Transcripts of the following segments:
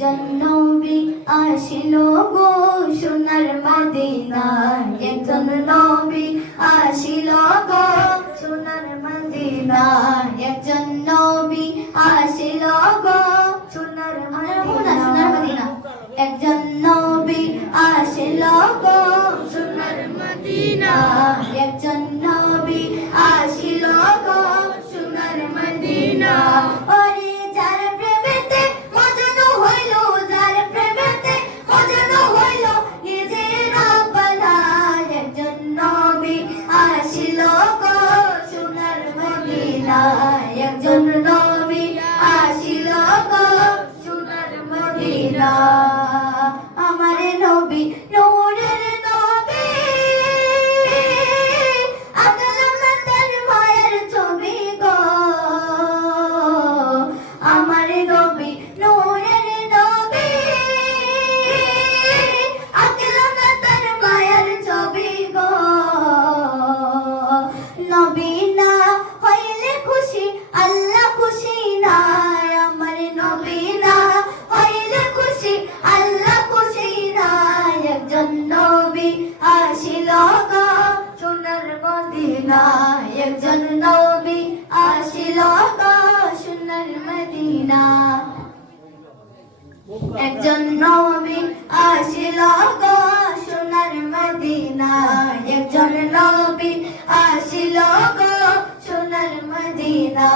একজন নবী আসিল গো সোনার মদিনায়, একজন নবী আসিল গো সোনার মদিনায়, একজন নবী আসিল গো সোনার মদিনা, একজন নবী আসিল গো সোনার মদিনা, একজন নবী আসিল গো সোনার মদিনা। ওরে যার প্রেমেতে মজনু হইল, যার প্রেমেতে মজনু হইল নিজের আপনায়, একজন নবী আসিল গো সোনার মদিনা, একজন নবী আসিল গো সোনার মদিনা। আমার নবী নূরের নবী, আঁকলাম না তার মায়ের ছবি গো, আমার নবী নূরের নবী, আঁকলাম না তার মায়ের ছবি গো। নবী না হইলে খুশি আল্লাহ খুশি না, আমার নবী না হইলে খুশি আল্লাহ খুশি না, একজন নবী আসিল গো সোনার মদিনা, একজন নবী আসিল গো সোনার মদিনা, একজন নবী আসিল গো সোনার মদিনা, একজন নবী আসিল গো সোনার মদিনা।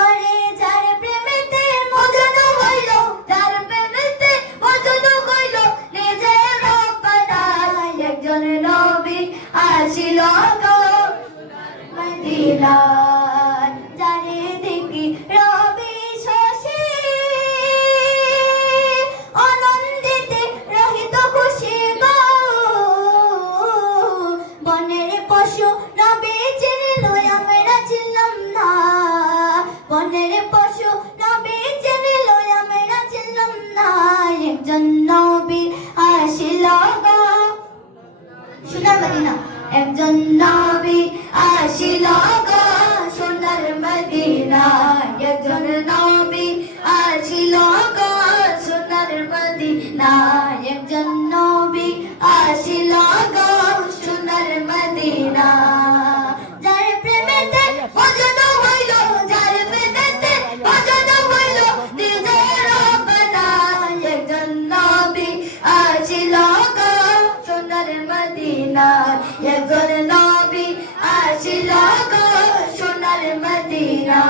ওরে যার প্রেমেতে মজনু হইল, যার প্রেমেতে মজনু হইল নিজের আপনায়, একজন নবী আসিল গো মদিনায়। যারে দেখি রবি শশী আনন্দিতে রহিত খুশি গো, বনের পশু নবী চিনিল আমরা চিনলাম না, বনের পশু নবী চিনিল আমরা চিনলাম না, একজন নবী আসিল গো সোনার মদিনা, একজন নবী আসিল গো সোনার মদিনা, একজন নবী আসিল গো সোনার মদিনা, একজন নবী আসিল গো সোনার মদিনা। যার প্রেমেতে মজনু হইল, যার প্রেমেতে মজনু হইল নিজের আপনায়, একজন নবী আসিল গো সোনার মদিনা, একজন নবী আসিল গো সোনার মদিনা।